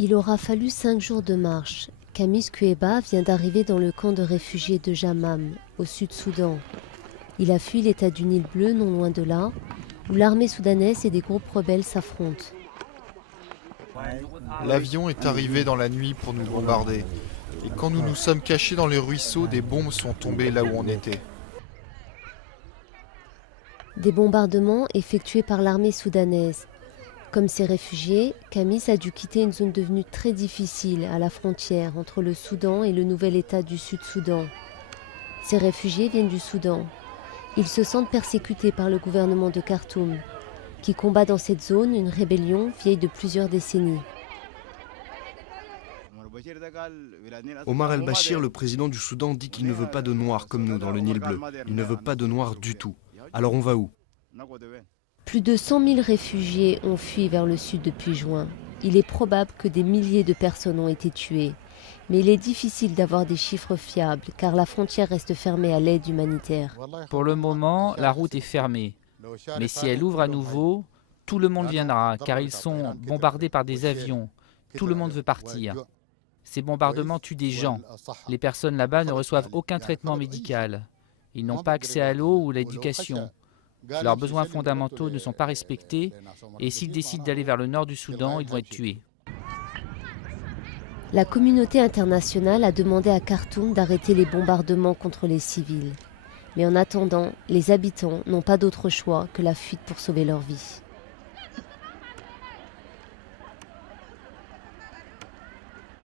Il aura fallu 5 jours de marche. Kamis Kueba vient d'arriver dans le camp de réfugiés de Jamam, au Sud-Soudan. Il a fui l'état du Nil bleu, non loin de là, où l'armée soudanaise et des groupes rebelles s'affrontent. L'avion est arrivé dans la nuit pour nous bombarder. Et quand nous nous sommes cachés dans les ruisseaux, des bombes sont tombées là où on était. Des bombardements effectués par l'armée soudanaise. Comme ces réfugiés, Kamis a dû quitter une zone devenue très difficile à la frontière entre le Soudan et le nouvel État du Sud-Soudan. Ces réfugiés viennent du Soudan. Ils se sentent persécutés par le gouvernement de Khartoum, qui combat dans cette zone une rébellion vieille de plusieurs décennies. Omar el-Bashir, le président du Soudan, dit qu'il ne veut pas de noirs comme nous dans le Nil bleu. Il ne veut pas de noirs du tout. Alors on va où? Plus de 100 000 réfugiés ont fui vers le sud depuis juin. Il est probable que des milliers de personnes ont été tuées. Mais il est difficile d'avoir des chiffres fiables car la frontière reste fermée à l'aide humanitaire. Pour le moment, la route est fermée. Mais si elle ouvre à nouveau, tout le monde viendra car ils sont bombardés par des avions. Tout le monde veut partir. Ces bombardements tuent des gens. Les personnes là-bas ne reçoivent aucun traitement médical. Ils n'ont pas accès à l'eau ou à l'éducation. Leurs besoins fondamentaux ne sont pas respectés et s'ils décident d'aller vers le nord du Soudan, ils vont être tués. La communauté internationale a demandé à Khartoum d'arrêter les bombardements contre les civils. Mais en attendant, les habitants n'ont pas d'autre choix que la fuite pour sauver leur vie.